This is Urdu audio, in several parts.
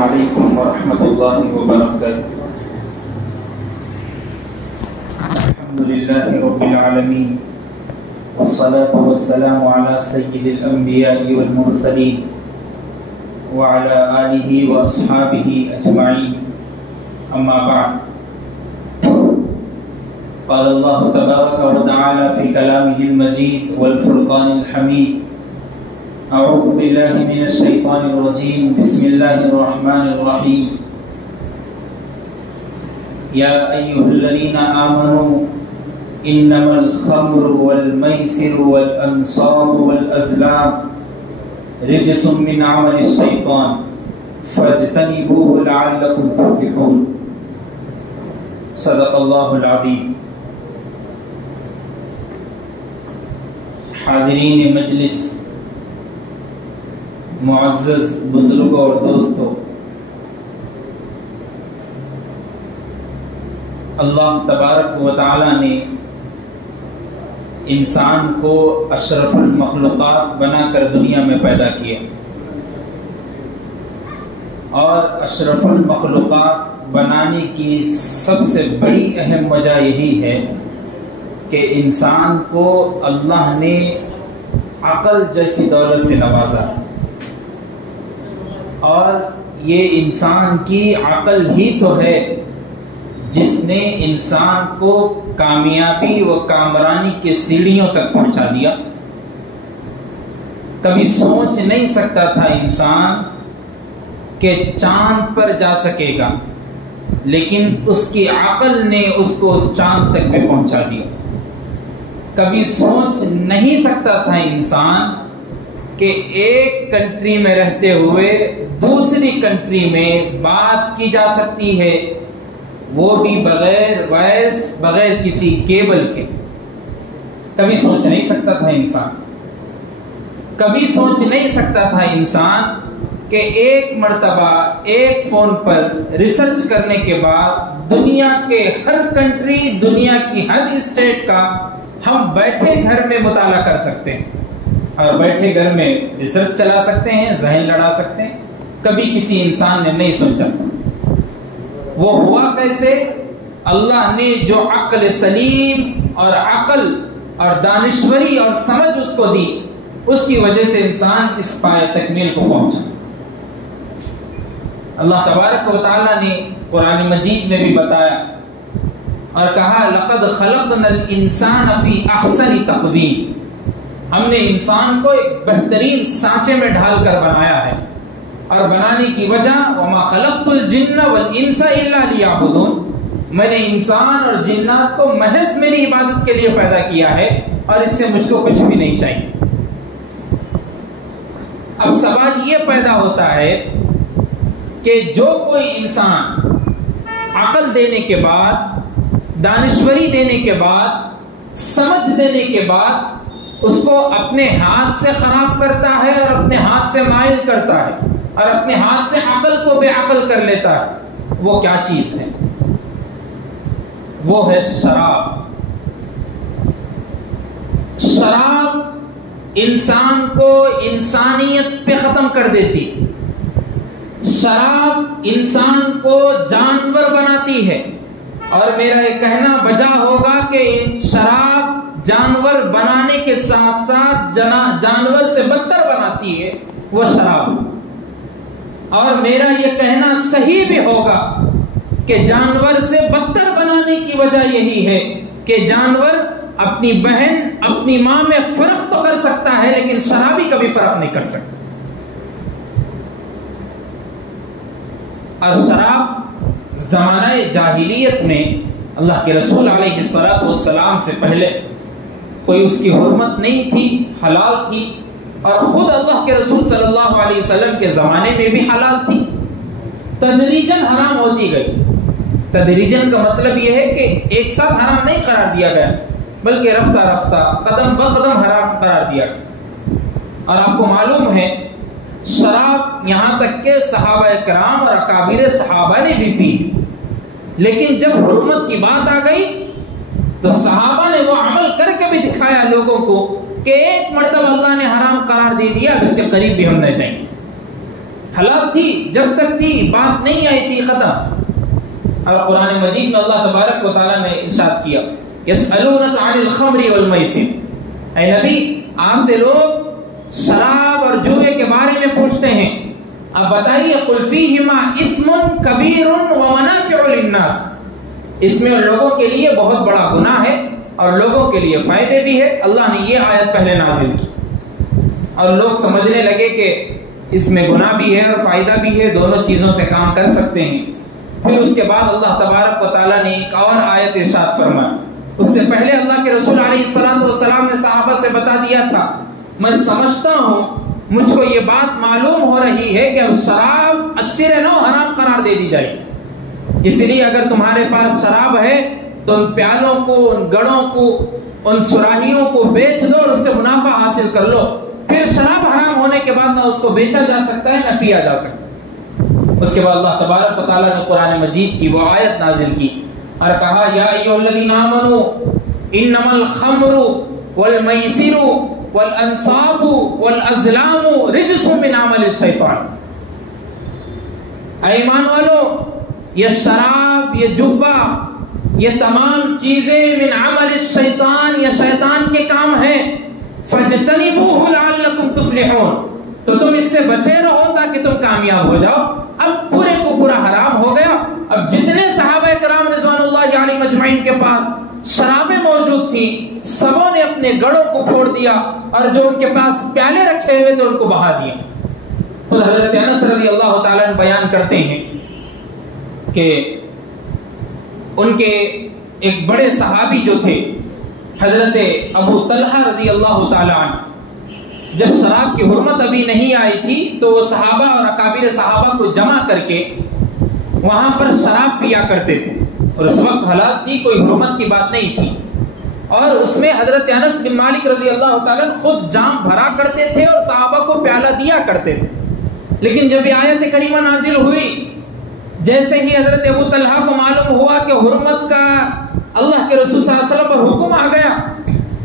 عليكم ورحمة الله وبركاته. الحمد لله رب العالمين، والصلاة والسلام على سيد الأنبياء والمرسلين وعلى آله وأصحابه أجمعين. أما بعد، قال الله تبارك وتعالى في كلامه المجيد والفرقان الحميد: أعوذ بالله من الشيطان الرجيم، بسم الله الرحمن الرحيم. يا أيها الذين آمنوا إنما الخمر والميسر والأنصاب والأزلام رجس من عمل الشيطان فاجتنبوه لعلكم تفلحون. صدق الله العظيم. حاضرین مجلس، معزز بزرگوں اور دوستوں، اللہ تبارک و تعالی نے انسان کو اشرف المخلوقات بنا کر دنیا میں پیدا کیا، اور اشرف المخلوقات بنانے کی سب سے بڑی اہم وجہ یہی ہے کہ انسان کو اللہ نے عقل جیسی دولت سے نوازا، اور یہ انسان کی عقل ہی تو ہے جس نے انسان کو کامیابی و کامرانی کے سیڑھیوں تک پہنچا دیا۔ کبھی سوچ نہیں سکتا تھا انسان کہ چاند پر جا سکے گا، لیکن اس کی عقل نے اس کو اس چاند تک بھی پہنچا دیا۔ کبھی سوچ نہیں سکتا تھا انسان کہ ایک کنٹری میں رہتے ہوئے دوسری کنٹری میں بات کی جا سکتی ہے، وہ بھی بغیر وائس، بغیر کسی کیبل کے۔ کبھی سوچ نہیں سکتا تھا انسان، کبھی سوچ نہیں سکتا تھا انسان کہ ایک مرتبہ ایک فون پر ریسرچ کرنے کے بعد دنیا کے ہر کنٹری، دنیا کی ہر اسٹیٹ کا ہم بیٹھے گھر میں مطالعہ کر سکتے ہیں، اور بیٹھے گھر میں ریسرچ چلا سکتے ہیں، ذہن لڑا سکتے ہیں۔ کبھی کسی انسان نے نہیں سوچا۔ وہ ہوا کیسے؟ اللہ نے جو عقل سلیم اور عقل اور دانشوری اور سمجھ اس کو دی، اس کی وجہ سے انسان اس پائے تکمیل کو پہنچا۔ اللہ تبارک و تعالی نے قرآن مجید میں بھی بتایا اور کہا: لقد خلقنا الانسان فی احسن تقویم۔ ہم نے انسان کو ایک بہترین سانچے میں ڈھال کر بنایا ہے، اور بنانے کی وجہ وما خلقت الجن والانس الا لیعبدون، میں نے انسان اور جنات کو محض میری عبادت کے لیے پیدا کیا ہے، اور اس سے مجھ کو کچھ بھی نہیں چاہیے۔ اب سوال یہ پیدا ہوتا ہے کہ جو کوئی انسان عقل دینے کے بعد، دانشوری دینے کے بعد، سمجھ دینے کے بعد اس کو اپنے ہاتھ سے خراب کرتا ہے اور اپنے ہاتھ سے مائل کرتا ہے، اور اپنے ہاتھ سے عقل کو بے عقل کر لیتا ہے، وہ کیا چیز ہے؟ وہ ہے شراب۔ شراب انسان کو انسانیت پہ ختم کر دیتی، شراب انسان کو جانور بناتی ہے، اور میرا یہ کہنا بجا ہوگا کہ شراب جانور بنانے کے ساتھ ساتھ جانور سے بدتر بناتی ہے، وہ شراب۔ اور میرا یہ کہنا صحیح بھی ہوگا کہ جانور سے بدتر بنانے کی وجہ یہی ہے کہ جانور اپنی بہن، اپنی ماں میں فرق تو کر سکتا ہے، لیکن شرابی کبھی فرق نہیں کر سکتا۔ اور شراب زمانہ جاہلیت میں اللہ کے رسول علیہ الصلوۃ والسلام سے پہلے کوئی اس کی حرمت نہیں تھی، حلال تھی، اور خود اللہ کے رسول صلی اللہ علیہ وسلم کے زمانے میں بھی حلال تھی، تدریجاً حرام ہوتی گئی۔ تدریجاً کا مطلب یہ ہے کہ ایک ساتھ حرام نہیں قرار دیا گیا، بلکہ رفتہ رفتہ قدم بقدم حرام قرار دیا گیا۔ اور آپ کو معلوم ہے شراب یہاں تک کہ صحابہ کرام اور اکابر صحابہ نے بھی پی، لیکن جب حرمت کی بات آ گئی تو صحابہ نے وہ عمل کر کے بھی دکھایا لوگوں کو کہ ایک مرتبہ اللہ نے حرام قرار دے دیا، اب اس کے قریب بھی ہم نہ جائیں۔ حلال تھی جب تک تھی، بات نہیں آئی تھی ختم۔ اور قرآن مجید میں اللہ تبارک و تعالیٰ نے ارشاد کیا یسألونک عن الخمر والمیسر، اے نبی آپ سے لوگ شراب اور جوئے کے بارے میں پوچھتے ہیں، اب بتائیے قل فیہما اثم کبیر ومنافع للناس، اس میں لوگوں کے لیے بہت بڑا گناہ ہے اور لوگوں کے لیے فائدے بھی ہے۔ اللہ نے یہ آیت پہلے نازل کی اور لوگ سمجھنے لگے کہ اس میں گناہ بھی ہے اور فائدہ بھی ہے، دونوں چیزوں سے کام کر سکتے ہیں۔ پھر اس کے بعد اللہ تبارک و تعالیٰ نے ایک اور آیت ارشاد فرمائی، اس سے پہلے اللہ کے رسول علیہ السلام نے صحابہ سے بتا دیا تھا، میں سمجھتا ہوں مجھ کو یہ بات معلوم ہو رہی ہے کہ اب شراب السر نو حرام قرار دے دی جائے، اس لیے اگر تمہارے پاس شراب ہے تو ان پیالوں کو، ان گڑوں کو، ان سراہیوں کو بیچ دو اور اس سے منافع حاصل کر لو، پھر شراب حرام ہونے کے بعد نہ اس کو بیچا جا سکتا ہے نہ پیا جا سکتا۔ اس کے بعد اللہ تبارک و تعالیٰ نے قرآن مجید کی وہ آیت نازل کی اور کہا یا ایھا الذین آمنوا انما الخمر والمیسر والانصاب والازلام رجس من عمل الشیطان، اے ایمان والو یہ شراب، یہ جوا، یہ تمام چیزیں من عمل الشیطان، یہ شیطان کے کام ہیں، فاجتنبوہ لعلکم تفلحون، تو تم اس سے بچے رہو تاکہ تم کامیاب ہو جاؤ۔ اب پورے کو پورا حرام ہو گیا۔ اب جتنے صحابہ کرام رضوان اللہ علیہم اجمعین کے پاس شرابیں موجود تھیں، سبوں نے اپنے گڑوں کو پھوڑ دیا اور جو ان کے پاس پیالے رکھے ہوئے تھے ان کو بہا دیے۔ خود حضرت انس رضی اللہ تعالیٰ عنہ بیان کرتے ہیں کہ ان کے ایک بڑے صحابی جو تھے حضرت ابو طلحہ رضی اللہ تعالیٰ عنہ، جب شراب کی حرمت ابھی نہیں آئی تھی تو وہ صحابہ اور اکابر صحابہ کو جمع کر کے وہاں پر شراب پیا کرتے تھے، اور اس وقت حلال تھی، کوئی حرمت کی بات نہیں تھی، اور اس میں حضرت انس بن مالک رضی اللہ تعالیٰ خود جام بھرا کرتے تھے اور صحابہ کو پیالہ دیا کرتے تھے۔ لیکن جب یہ آیت کریمہ نازل ہوئی، جیسے ہی حضرت ابو طلحہ کو معلوم ہوا کہ حرمت کا اللہ کے رسول صلی اللہ علیہ وسلم پر حکم آ گیا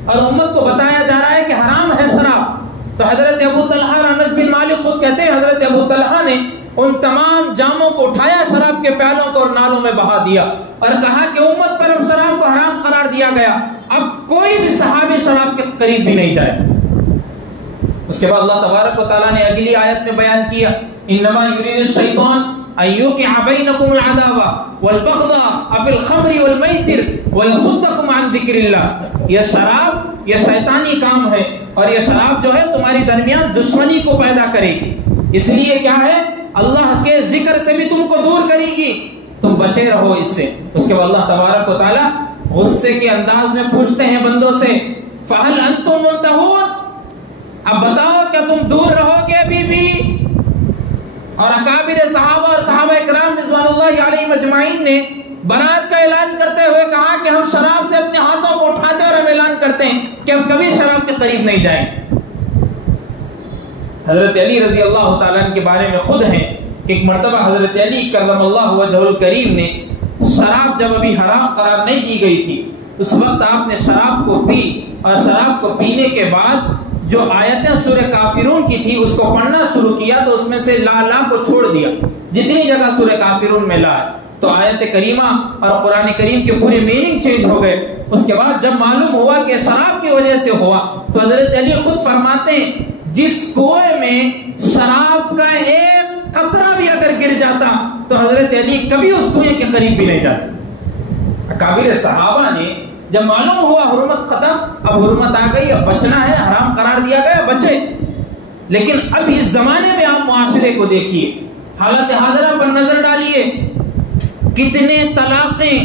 اور امت کو بتایا جا رہا ہے کہ حرام ہے شراب، تو حضرت ابو طلحہ اور انس بن مالک خود کہتے ہیں حضرت ابو طلحہ نے ان تمام جاموں کو اٹھایا، شراب کے پیالوں کو اور نالوں میں بہا دیا اور کہا کہ امت پر اب شراب کو حرام قرار دیا گیا، اب کوئی بھی صحابی شراب کے قریب بھی نہیں جائے۔ اس کے بعد اللہ تبارک و تعالیٰ نے اگلی آیت میں بیان کیا انما یرید الشیطان ان یوقع بینکم العداوۃ والبغضاء فی الخمر والمیسر ویصدکم عن ذکر اللہ، یہ شراب یہ شیطانی کام ہے اور یہ شراب جو ہے تمہاری درمیان دشمنی کو پیدا کرے گی، اس لیے کیا ہے اللہ کے ذکر سے بھی تم کو دور کرے گی، تم بچے رہو اس سے۔ اس کے بعد اللہ تبارک و تعالیٰ غصے کے انداز میں پوچھتے ہیں بندوں سے فَهَلْ أَنْتُمْ مُنْتَهُونَ، اب بتاؤ کیا تم دور رہو گے ابھی بھی؟ اور اکابر صحابہ اور صحابہ کرام رضوان اللہ علیہم اجمعین نے برات کا اعلان کرتے ہوئے کہا کہ ہم شراب سے اپنے ہاتھوں کو اٹھاتے اور ہم اعلان کرتے ہیں کہ ہم کبھی شراب کے قریب نہیں جائیں۔ حضرت علی رضی اللہ تعالیٰ عنہ کے بارے میں خود ہیں کہ ایک مرتبہ حضرت علی کرم اللہ وجہہ الکریم نے شراب جب ابھی حرام قرار نہیں دی گئی تھی اس وقت آپ نے شراب کو پی، اور شراب کو پینے کے بعد جو آیتیں سورہ کافرون کی تھی اس کو پڑھنا شروع کیا تو اس میں سے لا کو چھوڑ دیا، جتنی جگہ سورہ کافرون میں لا تو آیت کریمہ اور قرآن کریم کے پورے میننگ چینج ہو گئے۔ اس کے بعد جب معلوم ہوا کہ شراب کی وجہ سے ہوا تو حضرت علی خود فرماتے ہیں جس کنویں میں شراب کا ایک قطرہ بھی اگر گر جاتا تو حضرت علی کبھی اس کنویں کے قریب بھی نہیں جاتے۔ اکابر صحابہ نے جب معلوم ہوا حرمت ختم، اب حرمت آ گئی، اب بچنا ہے، حرام قرار دیا گیا، بچے۔ لیکن اب اس زمانے میں آپ معاشرے کو دیکھیے، حالت حاضرہ پر نظر ڈالیے، کتنے طلاقیں،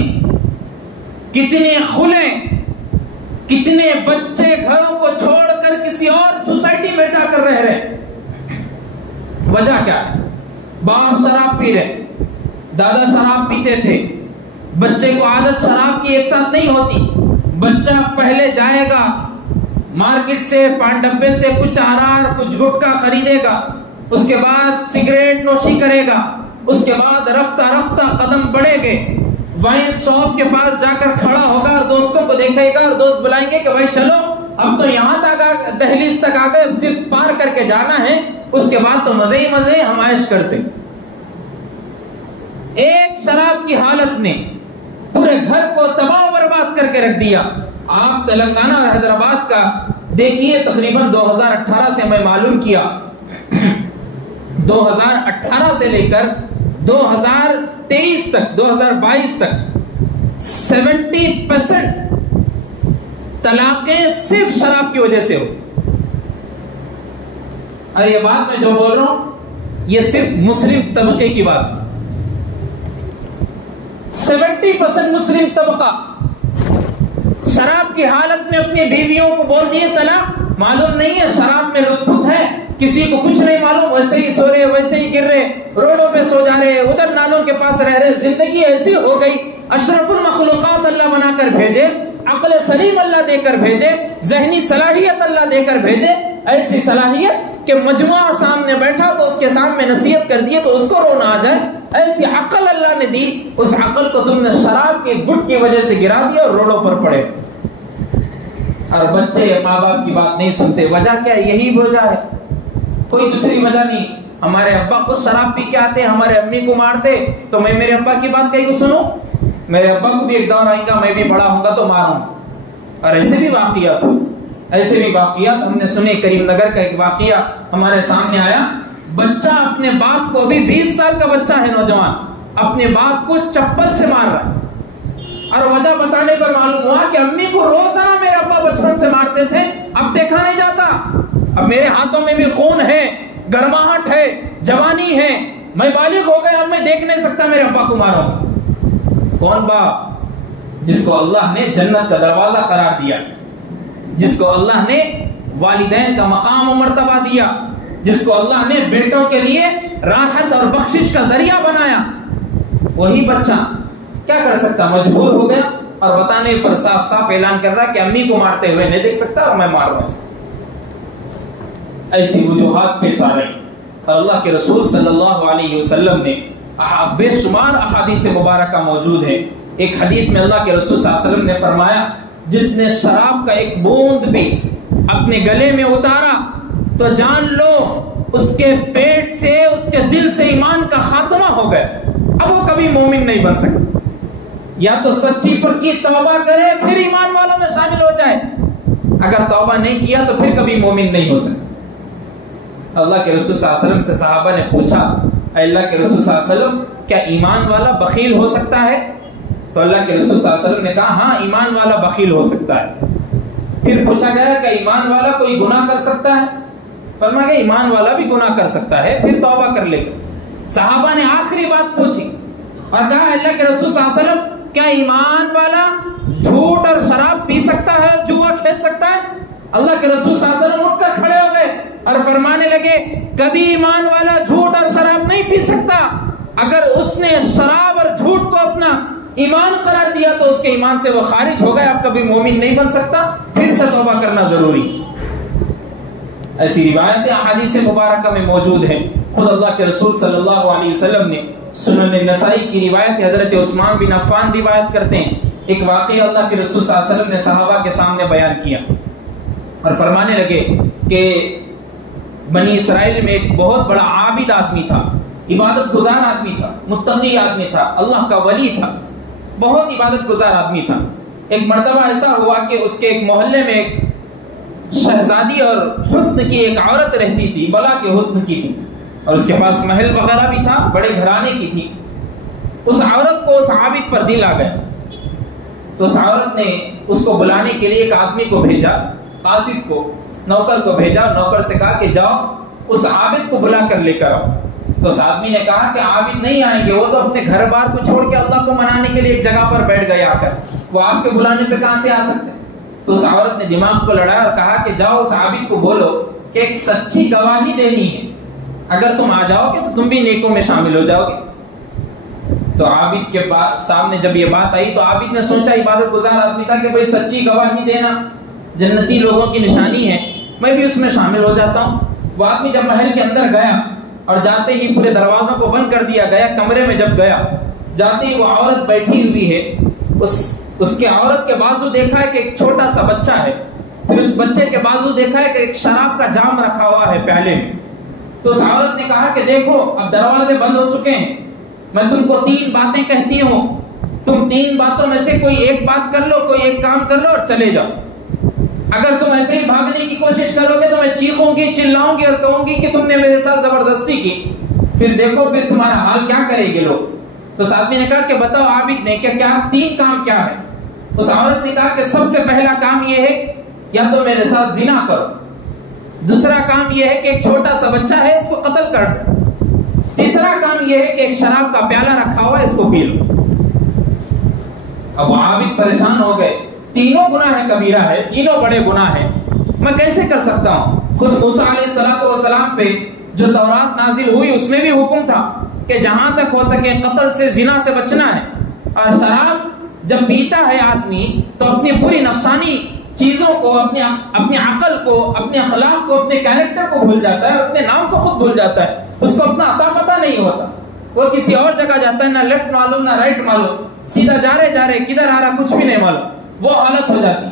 کتنے خلیں، کتنے بچے گھروں کو چھوڑ کر کسی اور سوسائٹی میں جا کر رہ رہے۔ وجہ کیا ہے؟ باپ شراب پی رہے، دادا شراب پیتے تھے، بچے کو عادت شراب کی ایک ساتھ نہیں ہوتی، بچہ پہلے جائے گا مارکیٹ سے، پان ڈبے سے کچھ آرار کچھ گٹکا خریدے گا، اس کے بعد سگریٹ نوشی کرے گا، اس کے بعد رفتہ رفتہ قدم بڑھے گے، وائن شاپ کے پاس جا کر کھڑا ہوگا اور دوستوں کو دیکھے گا اور دوست بلائیں گے کہ بھائی چلو اب تو یہاں تک دہلیز تک آ گئے، صرف پار کر کے جانا ہے، اس کے بعد تو مزے ہی مزے ہم عائش کرتے۔ ایک شراب کی حالت نے پورے گھر کو تباہ و برباد کر کے رکھ دیا۔ آپ تلنگانہ اور حیدرآباد کا دیکھیے، تقریباً 2018 سے میں معلوم کیا، 2018 سے لے کر 2023 تک 2022 تک 70% طلاقیں صرف شراب کی وجہ سے ہو۔ اور یہ بات میں جو بول رہا ہوں یہ صرف مسلم طبقے کی بات ہے۔ 70% مسلم طبقہ شراب کی حالت میں اپنی بیویوں کو بول دیے طلاق، معلوم نہیں ہے شراب میں لطف ہے، کسی کو کچھ نہیں معلوم، ویسے ہی سو رہے، ویسے ہی گر رہے، روڈوں پہ سو جا رہے، ادھر نالوں کے پاس رہ رہے، زندگی ایسی ہو گئی۔ اشرف المخلوقات اللہ بنا کر بھیجے، عقل سلیم اللہ دے کر بھیجے، ذہنی صلاحیت اللہ دے کر بھیجے، ایسی صلاحیت کہ مجموعہ سامنے بیٹھا تو اس کے سامنے نصیحت کر دیے تو اس کو رونا آ جائے، ایسی عقل اللہ نے دی، اس عقل کو تم نے شراب کے گٹ کی وجہ سے گرا دیا اور روڈوں پر پڑے۔ اور بچے ماں باپ کی بات نہیں سنتے، وجہ کیا ہے؟ یہی وجہ ہے، کوئی دوسری وجہ نہیں۔ ہمارے ابا خود شراب پی کے آتے، ہمارے امی کو مارتے، تو میں میرے ابا کی بات کہیں کو سنوں؟ میرے ابا کو بھی ایک دور آئے گا، میں بھی بڑا ہوں گا تو ماروں۔ اور ایسے بھی واقعات ہم نے سنے۔ کریم نگر کا ایک واقعہ ہمارے سامنے آیا، بچہ اپنے باپ کو، ابھی 20 سال کا بچہ ہے، نوجوان، اپنے باپ کو چپل سے مار رہا ہے، اور وجہ بتانے پر معلوم ہوا کہ امی کو روزانہ میرے ابا بچپن سے مارتے تھے، اب دیکھا نہیں جاتا، اب میرے ہاتھوں میں بھی خون ہے، گرماہٹ ہے، جوانی ہے، میں بالغ ہو گیا، اب میں دیکھ نہیں سکتا میرے ابا کو ماروں۔ کون باپ؟ جس کو اللہ نے جنت کا دروازہ قرار دیا، جس کو اللہ نے والدین کا مقام و مرتبہ دیا، جس کو اللہ نے بیٹوں کے لیے راحت اور بخشش کا ذریعہ بنایا، وہی بچہ کیا کر سکتا؟ مجبور ہو گیا، اور بتانے پر صاف صاف اعلان کر رہا کہ امی کو مارتے ہوئے نہیں دیکھ سکتا اور میں مار رہا ہوں۔ ایسی وجوہات پیش آ رہی، اور اللہ کے رسول صلی اللہ علیہ وسلم نے بے شمار احادیث مبارکہ موجود ہے۔ ایک حدیث میں اللہ کے رسول صلی اللہ علیہ وسلم نے فرمایا، جس نے شراب کا ایک بوند بھی اپنے گلے میں اتارا تو جان لو اس کے پیٹ سے، اس کے دل سے ایمان کا خاتمہ ہو گیا، اب وہ کبھی مومن نہیں بن سکتا۔ یا تو سچی پکی توبہ کرے پھر ایمان والوں میں شامل ہو جائے، اگر توبہ نہیں کیا تو پھر کبھی مومن نہیں ہو سکتا۔ اللہ کے رسول صلی اللہ علیہ وسلم سے صحابہ نے پوچھا، اے اللہ کے رسول صلی اللہ علیہ وسلم، کیا ایمان والا بخیل ہو سکتا ہے؟ تو اللہ کے رسول صلی اللہ علیہ وسلم نے کہا، ہاں ایمان والا بخیل ہو سکتا ہے۔ پھر پوچھا گیا کہ ایمان والا کوئی گناہ کر سکتا ہے؟ فرمایا کہ ایمان والا بھی گناہ کر سکتا ہے، پھر توبہ کر لے گا۔ صحابہ نے آخری بات پوچھی اور کہا، اللہ کے رسول صلی اللہ علیہ وسلم، کیا ایمان والا جھوٹ اور شراب پی سکتا ہے، جوا کھیل سکتا ہے؟ اللہ کے رسول صلی اللہ علیہ وسلم اٹھ کر کھڑے ہو گئے اور فرمانے لگے، کبھی ایمان والا جھوٹ اور شراب نہیں پی سکتا، اگر اس نے شراب اور جھوٹ کو اپنا ایمان قرار دیا تو اس کے ایمان سے وہ خارج ہو گیا، اب کبھی مومن نہیں بن سکتا، پھر سے توبہ کرنا ضروری۔ ایسی روایتیں احادیث مبارکہ میں موجود ہیں۔ خود اللہ کے رسول صلی اللہ علیہ وسلم نے سنن نسائی کی روایت حضرت عثمان بن عفان روایت کرتے ہیں، ایک واقعہ اللہ کے رسول صلی اللہ علیہ وسلم نے صحابہ کے سامنے بیان کیا اور فرمانے لگے کہ بنی اسرائیل میں ایک بہت بڑا عابد آدمی تھا، عبادت گزار آدمی تھا، متقی آدمی تھا، اللہ کا ولی تھا، بہت عبادت گزار آدمی تھا۔ ایک مرتبہ ایسا ہوا کہ اس کے ایک محلے میں ایک شہزادی اور حسن کی ایک عورت رہتی تھی، بلا کے حسن کی تھی، اور اس کے پاس محل وغیرہ بھی تھا، بڑے گھرانے کی تھی۔ اس عورت کو اس عابد پر دل آ گیا، تو اس عورت نے اس کو بلانے کے لیے ایک آدمی کو بھیجا، قاصد کو، نوکر کو بھیجا، نوکر سے کہا کہ جاؤ اس عابد کو بلا کر لے کر آؤ۔ تو اس آدمی نے کہا کہ عابد نہیں آئیں گے، وہ تو اپنے گھر بار کو چھوڑ کے اللہ کو منانے کے لیے ایک جگہ پر بیٹھ گئے آ کر، وہ آپ کے بلانے پہ کہاں سے آ سکتے؟ تو اس عورت نے دماغ کو لڑایا اور کہا کہ جاؤ اس عابد کو بولو کہ ایک سچی گواہی دینی ہے، اگر تم آ جاؤ گے تو تم بھی نیکوں میں شامل ہو جاؤ گے۔ تو عابد کے سامنے جب یہ بات آئی تو عابد نے سوچا، عبادت گزار آدمی تھا، کہ بھئی سچی گواہی دینا جنتی لوگوں کی نشانی ہے، میں بھی اس میں شامل ہو جاتا ہوں۔ وہ آدمی جب محل کے اندر گیا اور جاتے ہی پورے دروازوں کو بند کر دیا گیا، کمرے میں جب گیا، جاتے ہی وہ عورت بیٹھی ہوئی ہے، اس کے عورت کے بازو دیکھا ہے کہ ایک چھوٹا سا بچہ ہے، پھر اس بچے کے بازو دیکھا ہے کہ ایک شراب کا جام رکھا ہوا ہے پیالے میں. تو اس عورت نے کہا کہ دیکھو اب دروازے بند ہو چکے ہیں, میں تم کو 3 باتیں کہتی ہوں, تم 3 باتوں میں سے کوئی ایک بات کر لو, کوئی ایک کام کر لو اور چلے جاؤ. اگر تم ایسے ہی بھاگنے کی کوشش کرو گے تو میں چیخوں گی, چلاؤں گی اور کہوں گی کہ تم نے میرے ساتھ زبردستی کی, پھر دیکھو پھر تمہارا حال کیا کرے گے لوگ. تو اس آدمی نے کہا کہ بتاؤ عابد نے کہ کیا 3 کام کیا ہے. اس عورت نے کہا کہ سب سے پہلا کام یہ ہے یا تو میرے ساتھ زنا کرو, دوسرا کام یہ ہے کہ ایک چھوٹا سا بچہ ہے اس کو قتل کر دو, تیسرا کام یہ ہے کہ ایک شراب کا پیالہ رکھا ہوا ہے اس کو پی لو. اب عابد پریشان ہو گئے, تینوں گناہ کبیرہ ہے, تینوں بڑے گناہ ہیں, میں کیسے کر سکتا ہوں. خود موسیٰ علیہ السلام پہ جو تورات نازل ہوئی اس میں بھی حکم تھا کہ جہاں تک ہو سکے قتل سے, زنا سے بچنا ہے. اور شراب جب پیتا ہے آدمی تو اپنی پوری نفسانی چیزوں کو, اپنی عقل کو, اپنے اخلاق کو, اپنے کیریکٹر کو بھول جاتا ہے, اپنے نام کو خود بھول جاتا ہے, اس کو اپنا عطا پتہ نہیں ہوتا, وہ کسی اور جگہ جاتا ہے, نہ لیفٹ معلوم نہ رائٹ معلوم, سیدھا جا رہے کدھر آ رہا کچھ بھی نہیں معلوم, وہ حالت ہو جاتی.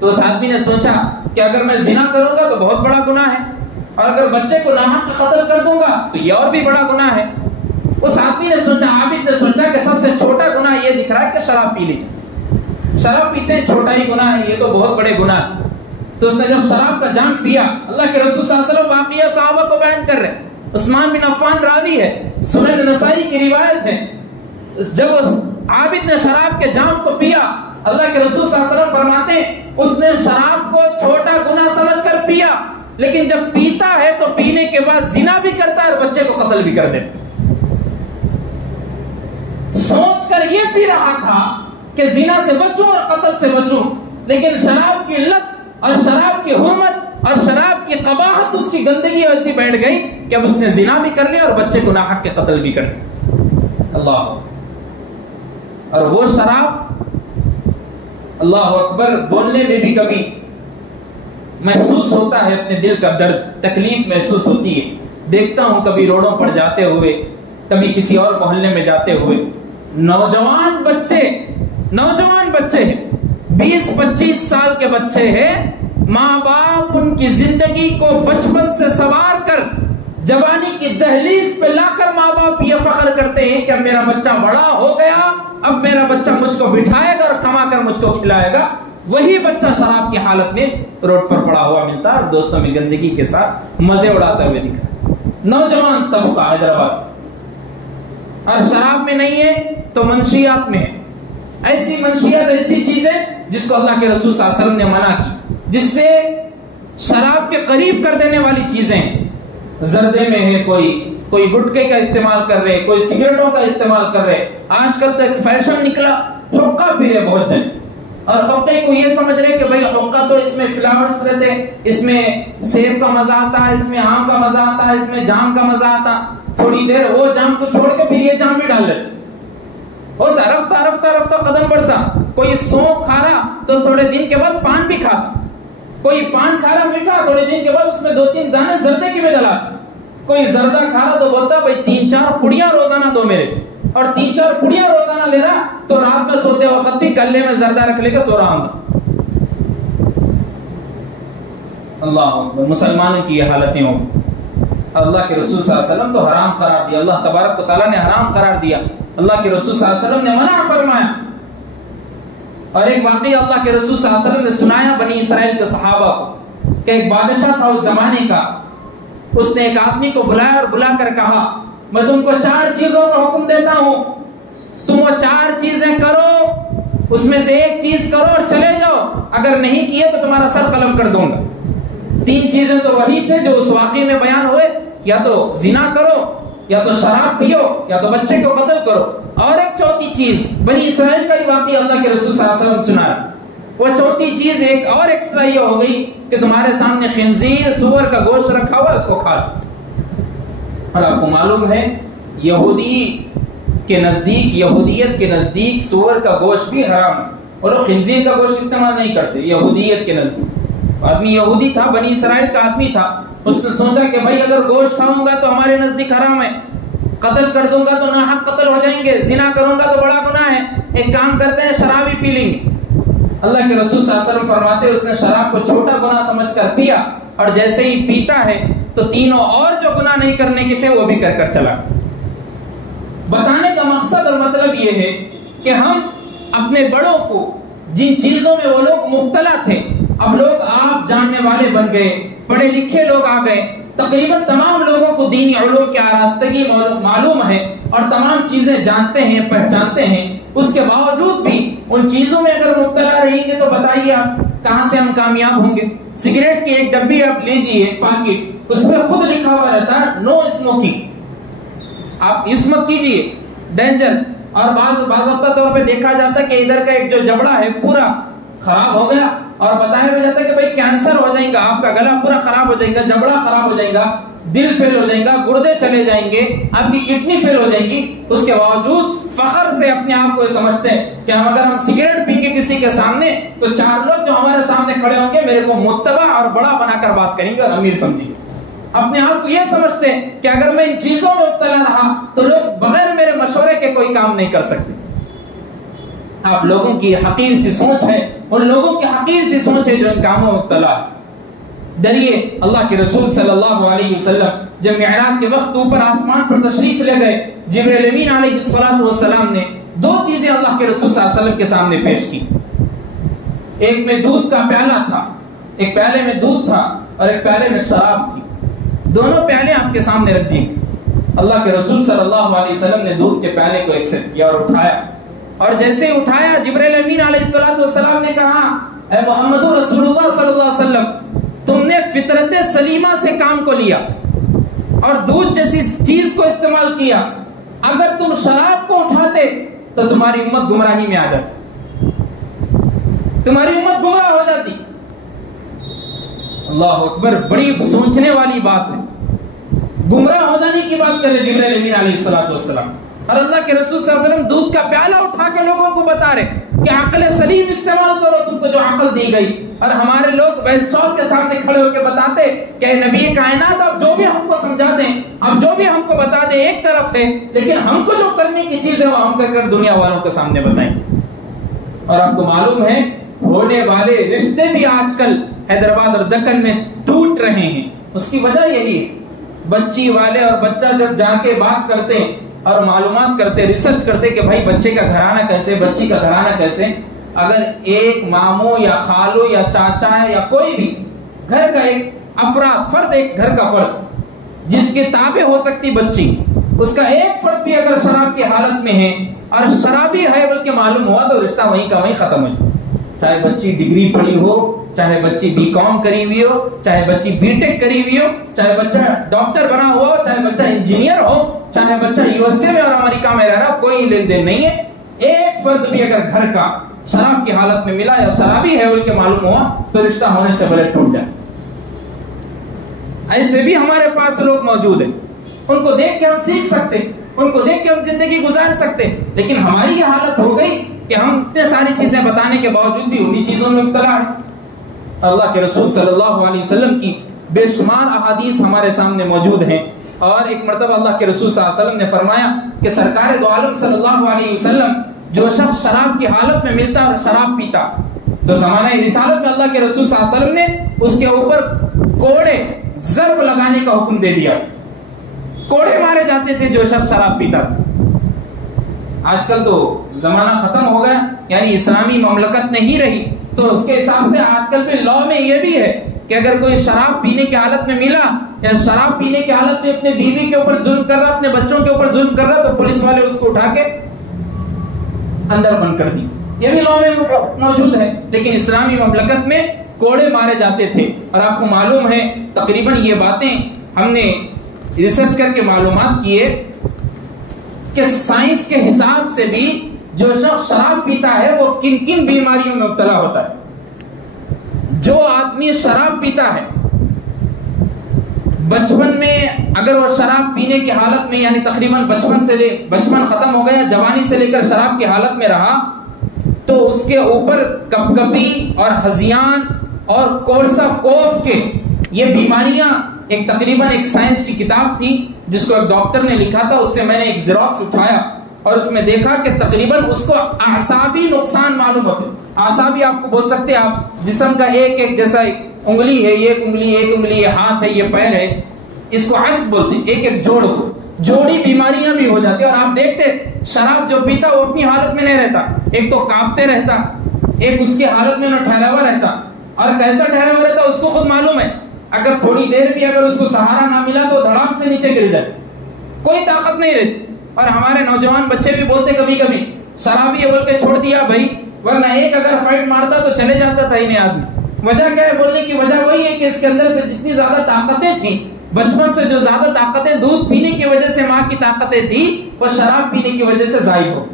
تو اس آدمی نے سوچا کہ اگر میں زنا کروں گا تو بہت بڑا گناہ ہے, اور اگر بچے کو ناحق قتل کر دوں گا تو یہ اور بھی بڑا گناہ ہے. اس آدمی نے سوچا, عابد نے سوچا کہ سب سے چھوٹا گناہ یہ دکھ رہا ہے کہ شراب پی لیجیے, شراب پیتے ہیں چھوٹا ہی گناہ ہے, یہ تو بہت بڑے گناہ ہے. تو اس نے جب شراب کا جام پیا, اللہ کے رسول صلی اللہ علیہ وسلم واقعہ صحابہ کو بیان کر رہے, عثمان بن عفان راوی ہے, سنن نسائی کی روایت ہے, جب اس عابد نے شراب کے جام کو پیا, اللہ کے رسول صلی اللہ علیہ وسلم فرماتے ہیں اس نے شراب کو چھوٹا گناہ سمجھ کر پیا, لیکن جب پیتا ہے تو پینے کے بعد زنا بھی کرتا ہے اور بچے کو قتل بھی کر دیتا. سوچ کر یہ پی رہا تھا کہ زنا سے بچوں اور قتل سے بچوں, لیکن شراب کی لت اور شراب کی حرمت اور شراب کی قباحت اس کی گندگی ایسی بیٹھ گئی کہ اب اس نے زنا بھی کر لیا اور بچے کو ناحق کے قتل بھی کر دیا. اللہ, اور وہ شراب, اللہ اکبر, بولنے میں بھی کبھی محسوس ہوتا ہے, اپنے دل کا درد, تکلیف محسوس ہوتی ہے. دیکھتا ہوں کبھی روڈوں پر جاتے ہوئے, کبھی کسی اور محلے میں جاتے ہوئے, نوجوان بچے ہیں, 20-25 سال کے بچے ہیں, ماں باپ ان کی زندگی کو بچپن سے سوار کر جوانی کی دہلیز پہ لا کر ماں باپ یہ فخر کرتے ہیں کہ اب میرا بچہ بڑا ہو گیا, اب میرا بچہ مجھ کو بٹھائے گا اور کما کر مجھ کو کھلائے گا. وہی بچہ شراب کی حالت میں روڈ پر پڑا ہوا ملتا ہے, دوستوں میں گندگی کے ساتھ مزے اڑاتا ہوئے دکھ رہا ہے. نوجوان طبقہ حیدرآباد, اور شراب میں نہیں ہے تو منشیات میں ہے. ایسی منشیات, ایسی چیزیں جس کو اللہ کے رسول صلی اللہ علیہ وسلم نے منع کی, جس سے شراب کے قریب کر دینے والی چیزیں. زردے میں ہے, کوئی گٹکے کا استعمال کر رہے, کوئی سگریٹوں کا استعمال کر رہے. آج کل تو ایک فیشن نکلا, حقہ پی رہے بہت جن, اور حقے کو یہ سمجھ رہے کہ بھائی حقہ تو اس میں فلاورز رہتے, اس میں سیب کا مزہ آتا ہے, اس میں آم کا مزہ آتا ہے, اس میں جام کا مزہ آتا, تھوڑی دیر وہ جام کو چھوڑ کے پھر یہ جام بھی ڈال لیتے. ہوتا رفتہ قدم بڑھتا, کوئی سونف کھا رہا تو تھوڑے دن کے بعد پان بھی کھاتا, کوئی پان کھا رہا میٹھا, تھوڑے دن کے بعد اس میں 2-3 دانے زردے کی بھی ڈالا, کوئی زردہ کھا رہا تو بولتا بھائی 3-4 پڑیاں روزانہ دو میرے, اور 3-4 پڑیاں روزانہ لے رہا تو رات میں سوتے وقت بھی گلے میں زردہ رکھ لے کے سو رہا ہوں. اللہ, مسلمانوں کی یہ حالتیں ہوں. اللہ کے رسول صلی اللہ علیہ وسلم تو حرام قرار دیا, اللہ تبارک و تعالیٰ نے حرام قرار دیا, اللہ کے رسول صلی اللہ علیہ وسلم نے منع فرمایا. اور ایک واقعہ اللہ کے رسول صلی اللہ علیہ وسلم نے سنایا بنی اسرائیل کے صحابہ کو کہ ایک بادشاہ تھا اس زمانے کا, اس نے ایک آدمی کو بلایا اور بلا کر کہا میں تم کو 4 چیزوں کا حکم دیتا ہوں, تم وہ 4 چیزیں کرو, اس میں سے ایک چیز کرو اور چلے جاؤ, اگر نہیں کیے تو تمہارا سر قلم کر دوں گا. 3 چیزیں تو وہی تھے جو اس واقعے میں بیان ہوئے, یا تو زنا کرو, یا تو شراب پیو, یا تو بچے کو قتل کرو, اور ایک چوتھی چیز بنی اسرائیل کا ہی واقعہ اللہ کے رسول صلی اللہ علیہ وسلم سنا ہے. وہ چوتھی چیز ایک اور ایکسٹرا یہ ہو گئی کہ تمہارے سامنے خنزیر, سور کا گوشت رکھا ہوا, اس کو کھا لو. اور آپ کو معلوم ہے یہودی کے نزدیک, یہودیت کے نزدیک سور کا گوشت بھی حرام ہے, اور وہ خنزیر کا گوشت استعمال نہیں کرتے یہودیت کے نزدیک. آدمی یہودی تھا, بنی اسرائیل کا آدمی تھا, اس نے سوچا کہ بھائی اگر گوشت کھاؤں گا تو ہمارے نزدیک حرام ہے, قتل کر دوں گا تو ناحق قتل ہو جائیں گے, زنا کروں گا تو بڑا گناہ ہے, ایک کام کرتے ہیں شراب ہی پی لیں گے. اللہ کے رسول صلی اللہ علیہ وسلم فرماتے ہیں اس نے شراب کو چھوٹا گناہ سمجھ کر پیا اور جیسے ہی پیتا ہے تو تینوں اور جو گناہ نہیں کرنے کے تھے وہ بھی کر کر چلا. بتانے کا مقصد اور مطلب یہ ہے کہ ہم اپنے بڑوں کو جن چیزوں میں وہ لوگ مبتلا تھے اب لوگ آپ جاننے والے بن گئے, پڑھے لکھے لوگ آ گئے, تقریباً تمام لوگوں کو دینی علوم کی آراستگی معلوم ہے اور تمام چیزیں جانتے ہیں پہچانتے ہیں. اس کے باوجود بھی ان چیزوں میں اگر مبتلا رہیں گے تو بتائیے آپ کہاں سے ہم کامیاب ہوں گے. سگریٹ کی ایک ڈبی آپ لیجئے پاکٹ, اس پہ خود لکھا ہوا رہتا ہے نو اسموکنگ, آپ اس مت کیجئے, ڈینجر. اور باضابطہ طور پہ دیکھا جاتا ہے کہ ادھر کا ایک جو جبڑا ہے پورا خراب ہو گیا اور بتایا بھی جاتا ہے کہ بھئی کینسر ہو جائے گا, آپ کا گلا پورا خراب ہو جائے گا, جبڑا خراب ہو جائے گا, دل فیل ہو جائے گا, گردے چلے جائیں گے, آپ کی کڈنی فیل ہو جائے گی. اس کے باوجود فخر سے اپنے آپ کو سمجھتے ہیں کہ اگر ہم سگریٹ پی کے کسی کے سامنے تو 4 لوگ جو ہمارے سامنے کھڑے ہوں گے میرے کو متبع اور بڑا بنا کر بات کریں گے اور امیر سمجھیں گے. اپنے آپ کو یہ سمجھتے ہیں کہ اگر میں ان چیزوں میں مبتلا رہا تو لوگ بغیر میرے مشورے کے کوئی کام نہیں کر سکتے. آپ لوگوں کی حقیر سی سوچ ہے, ان لوگوں کی حقیر سی سوچ ہے جو ان کاموں میں مبتلا ہے. ڈریے, اللہ کے رسول صلی اللہ علیہ وسلم جب معراج کے وقت اوپر آسمان پر تشریف لے گئے, جبرائیل امین علیہ السلام نے 2 چیزیں اللہ کے رسول صلی اللہ علیہ وسلم کے سامنے پیش کی. ایک میں دودھ کا پیالہ تھا, ایک پیالے میں دودھ تھا اور ایک پیالے میں شراب تھی. دونوں پیالے آپ کے سامنے رکھ دیے. اللہ کے رسول صلی اللہ علیہ وسلم نے دودھ کے پیالے کو ایکسپٹ کیا اور اٹھایا, اور جیسے اٹھایا جبرائیل امین علیہ السلام نے کہا اے محمد رسول اللہ صلی اللہ علیہ وسلم, تم نے فطرت سلیمہ سے کام کو لیا اور دودھ جیسی چیز کو استعمال کیا. اگر تم شراب کو اٹھاتے تو تمہاری امت گمراہی میں آ جاتی, تمہاری امت گمراہ ہو جاتی. اللہ اکبر, بڑی سوچنے والی بات ہے. گمراہ ہو جانے کی بات کرے جبرائیل امین علیہ السلام, اور اللہ کے رسول صلی اللہ علیہ وسلم دودھ کا پیالہ اٹھا کے لوگوں کو بتا رہے کہ عقل سلیم استعمال کرو, تم کو جو عقل دی گئی. اور ہمارے لوگ ویلسور کے سامنے کھڑے ہو کے بتاتے کہ نبی کائنات آپ جو بھی ہم کو سمجھا دیں, آپ جو بھی ہم کو بتا دیں ایک طرف ہے, لیکن ہم کو جو کرنے کی چیز ہے وہ ہم کر کر دنیا والوں کے سامنے بتائیں. اور آپ کو معلوم ہے ہونے والے رشتے بھی آج کل حیدرآباد اور دکن میں ٹوٹ رہے ہیں. اس کی وجہ یہی ہے, بچی والے اور بچہ جب جا کے بات کرتے اور معلومات کرتے, ریسرچ کرتے کہ بھائی بچے کا گھرانہ کیسے, بچی کا گھرانہ کیسے, اگر ایک ماموں یا خالو یا چاچا ہے یا کوئی بھی گھر کا ایک فرد, ایک گھر کا فرد جس کے تابع ہو سکتی بچی, اس کا ایک فرد بھی اگر شراب کی حالت میں ہے اور شرابی ہے بلکہ معلوم ہوا تو رشتہ وہیں کا وہیں ختم ہو جائے. چاہے بچی ڈگری پڑھی ہو, چاہے بچی B.Com کری ہوئی ہو, چاہے بچی B.Tech کری ہوئی ہو, چاہے بچہ ڈاکٹر بنا ہوا ہو, چاہے بچہ انجینئر ہو, چاہے بچہ USA میں اور امریکہ میں رہ رہا, کوئی لین دین نہیں ہے. ایک فرد بھی اگر گھر کا شراب کی حالت میں ملا یا شرابی ہے بلکہ معلوم ہوا تو رشتہ ہونے سے بلے ٹوٹ جائے. ایسے بھی ہمارے پاس لوگ موجود ہیں, ان کو دیکھ کے ہم سیکھ سکتے, ان کو دیکھ کے ہم زندگی گزار سکتے, لیکن ہماری یہ حالت ہو گئی کہ ہم اتنے ساری چیزیں بتانے کے باوجود بھی انہی چیزوں میں مبتلا ہیں. اللہ کے رسول صلی اللہ علیہ وسلم کی بے شمار احادیث ہمارے سامنے موجود ہیں. اور ایک مرتبہ اللہ کے رسول صلی اللہ علیہ وسلم نے فرمایا کہ سرکار دو عالم صلی اللہ علیہ وسلم جو شخص شراب کی حالت میں ملتا اور شراب پیتا تو زمانہ رسالت میں اللہ کے رسول صلی اللہ علیہ وسلم نے اس کے اوپر کوڑے ضرب لگانے کا حکم دے دیا. کوڑے مارے جاتے تھے جو شخص شراب پیتا. آج کل تو زمانہ ختم ہو گیا, یعنی اسلامی مملکت نہیں رہی, تو اس کے حساب سے آج کل پہ لا میں یہ بھی ہے کہ اگر کوئی شراب پینے کی حالت میں ملا یا شراب پینے کی حالت میں اپنے بیوی کے اوپر ظلم کر رہا, اپنے بچوں کے اوپر ظلم کر رہا, تو پولیس والے اس کو اٹھا کے اندر بند کر دی. یہ بھی لا میں موجود ہے, لیکن اسلامی مملکت میں کوڑے مارے جاتے تھے. اور آپ کو معلوم ہے تقریباً یہ باتیں ہم نے ریسرچ کر کے معلومات کیے کہ سائنس کے حساب سے بھی جو شخص شراب پیتا ہے وہ کن کن بیماریوں میں مبتلا ہوتا ہے. جو آدمی شراب پیتا ہے بچپن میں اگر وہ شراب پینے کی حالت میں, یعنی تقریباً بچپن ختم ہو گیا, جوانی سے لے کر شراب کی حالت میں رہا, تو اس کے اوپر کپکپی اور ہذیان اور کورسا کوف کے یہ بیماریاں, ایک تقریباً ایک سائنس کی کتاب تھی جس کو ایک ڈاکٹر نے لکھا تھا, اس سے میں نے ایک زیروکس اٹھایا اور اس میں دیکھا کہ تقریباً اس کو اعصابی نقصان معلوم ہوتے. اعصابی آپ کو بول سکتے ہیں آپ جسم کا ایک ایک جیسا انگلی ہے، ایک انگلی یہ ہاتھ ہے، یہ پیر ہے، اس کو عصب بولتے ہیں، ایک ایک جوڑ کو جوڑی بیماریاں بھی ہو جاتی ہیں. اور آپ دیکھتے شراب جو پیتا وہ اپنی حالت میں نہیں رہتا، ایک تو کانپتے رہتا، ایک اس کی حالت میں نہ ٹھہرا ہوا رہتا. اور کیسا ٹھہرا ہوا رہتا اس کو خود معلوم ہے، اگر تھوڑی دیر بھی اگر اس کو سہارا نہ ملا تو دھڑام سے نیچے گر جائے، کوئی طاقت نہیں رہتی. اور ہمارے نوجوان بچے بھی بولتے کبھی کبھی شرابی ہے بول کے چھوڑ دیا بھائی، ورنہ ایک اگر فائٹ مارتا تو چلے جاتا تھا ہی نہیں آدمی. وجہ کیا ہے بولنے کی وجہ وہی ہے کہ اس کے اندر سے جتنی زیادہ طاقتیں تھیں بچپن سے، جو زیادہ طاقتیں دودھ پینے کی وجہ سے ماں کی طاقتیں تھی وہ شراب پینے کی وجہ سے ضائع ہو.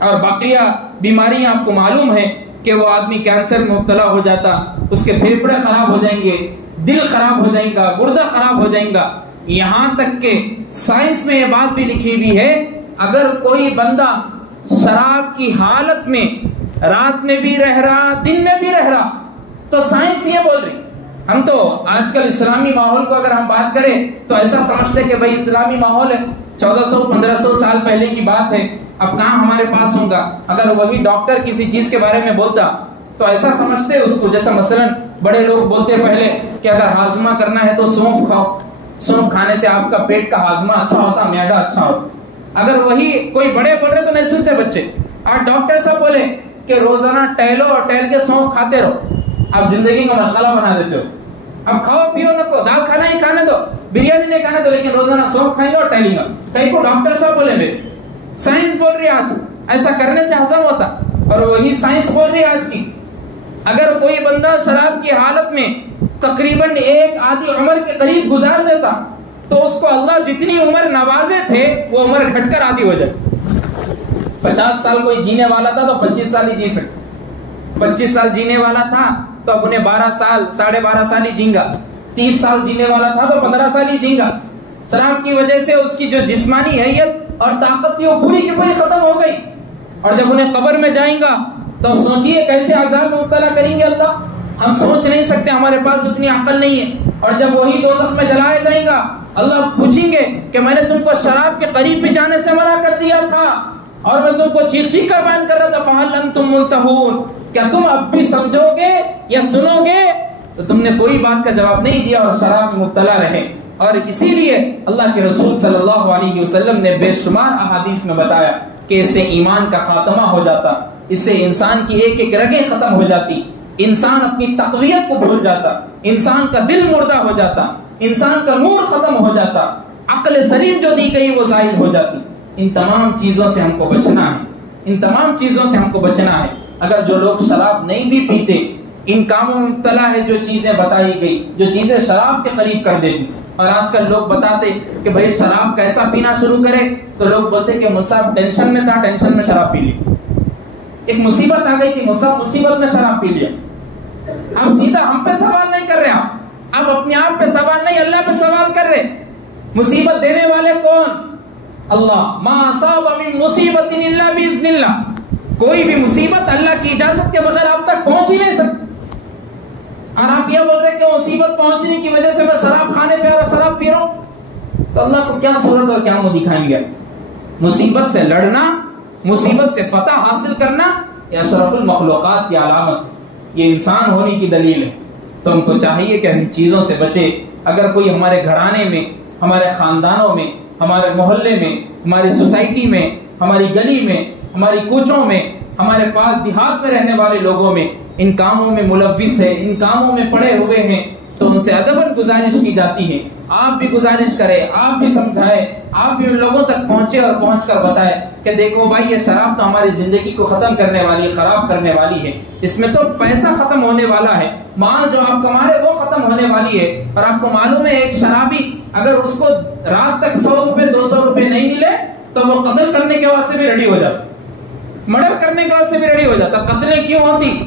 اور باقیہ بیماریاں آپ کو معلوم ہے کہ وہ آدمی کینسر میں مبتلا ہو جاتا، اس کے پھیپھڑے خراب ہو جائیں گے، دل خراب ہو جائے گا، گردہ خراب ہو جائے گا. یہاں تک کہ سائنس میں یہ بات بھی لکھی ہوئی ہے اگر کوئی بندہ شراب کی حالت میں رات میں بھی رہ رہا دن میں بھی رہ رہا تو سائنس یہ بول رہی. ہم تو آج کل اسلامی ماحول کو اگر ہم بات کریں تو ایسا سمجھتے کہ بھائی اسلامی ماحول ہے، 1400-1500 سال پہلے کی بات ہے، اب کہاں ہمارے پاس ہوگا. اگر وہی ڈاکٹر کسی چیز کے بارے میں بولتا تو ایسا سمجھتے اس کو، جیسا مثلا بڑے لوگ بولتے پہلے کہ اگر ہاضمہ کرنا ہے تو سونف کھاؤ، سونف کھانے سے آپ کا پیٹ کا ہاضمہ اچھا ہوتا، معدہ اچھا ہوتا. اگر وہی کوئی بڑے بول رہے تو نہیں سنتے بچے. اور ڈاکٹر صاحب بولے کہ روزانہ ٹہلو اور ٹہل کے سونف کھاتے رہو، آپ زندگی کا مشغلہ بنا دیتے ہو. اب کھاؤ پیو نہ کو، دال کھانا ہی کھانے دو، بریانی نہیں کھانے دو، لیکن روزانہ سونف کھائیں گے اور ٹہلیں گے. کہیں کو ڈاکٹر صاحب بولے میرے، سائنس بول رہی ہے آج ایسا کرنے سے ہضم ہوتا. اور وہی سائنس بول رہی ہے آج کی اگر کوئی بندہ شراب کی حالت میں تقریباً ایک آدھی عمر کے قریب گزار دیتا تو اس کو اللہ جتنی عمر نوازے تھے وہ عمر گھٹ کر آدھی ہو جائے. 50 سال کوئی جینے والا تھا تو 25 سال ہی جی سکتا، 25 سال جینے والا تھا تو اب انہیں 12 سال 12.5 سال ہی جینگا، 30 سال جینے والا تھا تو 15 سال ہی جینگا. شراب کی وجہ سے اس کی جو جسمانی حیت اور طاقت تھی وہ پوری کی پوری ختم ہو گئی. اور جب انہیں قبر میں جائیں گا تو اب سوچئے کیسے عذاب میں مبتلا کریں گے اللہ، ہم سوچ نہیں سکتے، ہمارے پاس اتنی عقل نہیں ہے. اور جب وہی دوزخ میں جلائے جائیں گا اللہ پوچھیں گے کہ میں نے تم کو شراب کے قریب بھی جانے سے منع کر دیا تھا اور میں تم کو چیخ چیخ کر بیان کر رہا تھا، فَهَلْ أَنْتُمْ مُنْتَهُونَ، کیا تم اب بھی سمجھو گے یا سنو گے؟ تو تم نے کوئی بات کا جواب نہیں دیا اور شراب میں مبتلا رہے. اور اسی لیے اللہ کے رسول صلی اللہ علیہ وسلم نے بے شمار احادیث میں بتایا کہ اس سے ایمان کا خاتمہ ہو جاتا، اس سے انسان کی ایک ایک رگیں ختم ہو جاتی، انسان اپنی تقویت کو بھول جاتا، انسان کا دل مردہ ہو جاتا، انسان کا نور ختم ہو جاتا، عقل سلیم جو دی گئی وہ زائل ہو جاتی. ان تمام چیزوں سے ہم کو بچنا ہے، ان تمام چیزوں سے ہم کو بچنا ہے. اگر جو لوگ شراب نہیں بھی پیتے ان کاموں میں مبتلا ہے، جو چیزیں بتائی گئی، جو چیزیں شراب کے قریب کر دیتی. اور آج کل لوگ بتاتے کہ بھائی شراب کیسا پینا شروع کرے تو لوگ بولتے کہ مجھ صاحب ٹینشن میں تھا، ٹینشن میں شراب پی لی، ایک مصیبت آ گئی تھی، مجھ صاحب مصیبت میں شراب پی لیا. آپ سیدھا ہم پہ سوال نہیں کر رہے، آپ اپنے آپ پہ سوال نہیں اللہ پہ سوال کر رہے. مصیبت دینے والے کون؟ اللہ. ما اصاب من مصیبت الا باذن اللہ، کوئی بھی مصیبت اللہ کی اجازت کے بغیر آپ تک پہنچ ہی نہیں سکتی. اور آپ یہ بول رہے کہ مصیبت پہنچنے کی وجہ سے میں شراب کھانے پہ اور شراب پی رہا ہوں، تو اللہ کو کیا صورت اور کیا منہ دکھائیں گے؟ مصیبت سے لڑنا، مصیبت سے فتح حاصل کرنا یہ اشرف المخلوقات کی علامت، یہ انسان ہونے کی دلیل ہے. تو ہم کو چاہیے کہ ہم چیزوں سے بچے. اگر کوئی ہمارے گھرانے میں، ہمارے خاندانوں میں، ہمارے محلے میں، ہماری سوسائٹی میں، ہماری گلی میں، ہماری کوچوں میں، ہمارے پاس دیہات میں رہنے والے لوگوں میں ان کاموں میں ملوث ہے، ان کاموں میں پڑے ہوئے ہیں، تو ان سے ادباً گزارش کی جاتی ہے آپ بھی گزارش کریں، آپ بھی سمجھائیں، آپ بھی ان لوگوں تک پہنچے اور پہنچ کر بتائیں کہ دیکھو بھائی یہ شراب تو ہماری زندگی کو ختم کرنے والی، خراب کرنے والی ہے، اس میں تو پیسہ ختم ہونے والا ہے، مال جو آپ کما رہے وہ ختم ہونے والی ہے. اور آپ کو معلوم ہے ایک شرابی اگر اس کو رات تک 100 روپے 200 روپے نہیں ملے تو وہ قتل کرنے کے واسطے بھی ریڈی ہو جاتا، مرڈر کرنے کے واسطے بھی ریڈی ہو جاتا. قتلیں کیوں ہوتی؟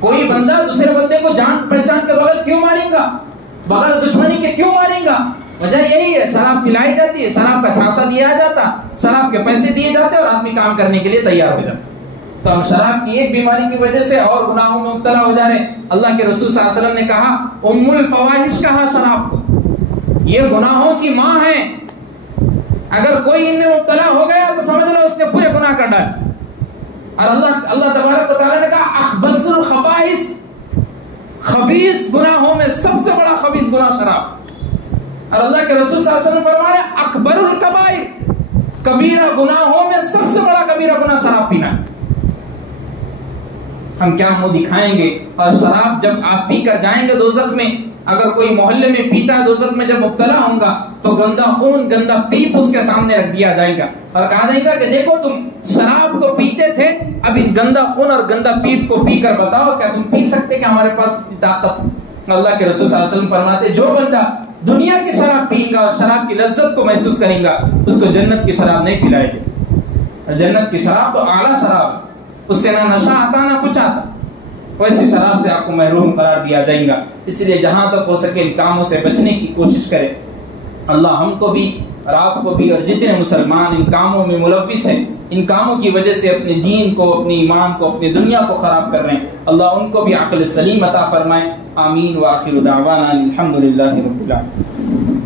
کوئی بندہ دوسرے بندے کو جان پہچان کے بغیر کیوں مارے گا، بغیر دشمنی کے کیوں مارے گا؟ وجہ یہی ہے شراب پلائی جاتی ہے، شراب کا چھانسا دیا جاتا، شراب کے پیسے دیے جاتے اور آدمی کام کرنے کے لیے تیار ہو جاتا. تو ہم شراب کی ایک بیماری کی وجہ سے اور گناہوں میں مبتلا ہو جا رہے ہیں. اللہ کے رسول صلی اللہ علیہ وسلم نے کہا ام الفواحش کہا شراب کو، یہ گناہوں کی ماں ہے. اگر کوئی ان میں مبتلا ہو گیا تو سمجھ لو اس نے پورے گناہ کر ڈالے. اور اللہ تبارک و تعالیٰ نے کہا اخبث الخبائث، خبیث گناہوں میں سب سے بڑا خبیث گناہ شراب. اور اللہ کے رسول صلی اللہ علیہ وسلم فرما رہے ہیں اکبر الکبائر، کبیرہ گناہوں میں سب سے بڑا کبیرہ گناہ شراب پینا. ہم کیا منہ دکھائیں گے؟ اور شراب جب آپ پی کر جائیں گے دوزخ میں، اگر کوئی محلے میں پیتا ہے دوزخ میں جب مبتلا ہوں گا تو گندا خون گندا پیپ اس کے سامنے رکھ دیا جائے گا اور کہا جائے گا کہ دیکھو تم شراب کو پیتے تھے، اب اس گندا خون اور گندا پیپ کو پی کر بتاؤ کیا تم پی سکتے کہ ہمارے پاس طاقت. اللہ کے رسول صلی اللہ علیہ وسلم فرماتے جو بندہ دنیا کی شراب پئے گا اور شراب کی لذت کو محسوس کرے گا اس کو جنت کی شراب نہیں پلائے گی. جنت کی شراب تو اعلیٰ شراب ہے، اس سے نہ نشہ آتا نہ کچھ آتا، ویسی شراب سے آپ کو محروم قرار دیا جائے گا. اس لیے جہاں تک ہو سکے ان کاموں سے بچنے کی کوشش کریں. اللہ ہم کو بھی اور آپ کو بھی اور جتنے مسلمان ان کاموں میں ملوث ہیں، ان کاموں کی وجہ سے اپنے دین کو، اپنے ایمان کو، اپنی دنیا کو خراب کر رہے ہیں، اللہ ان کو بھی عقل سلیم عطا فرمائے. آمین. وآخر دعوانا الحمدللہ رب العالمین.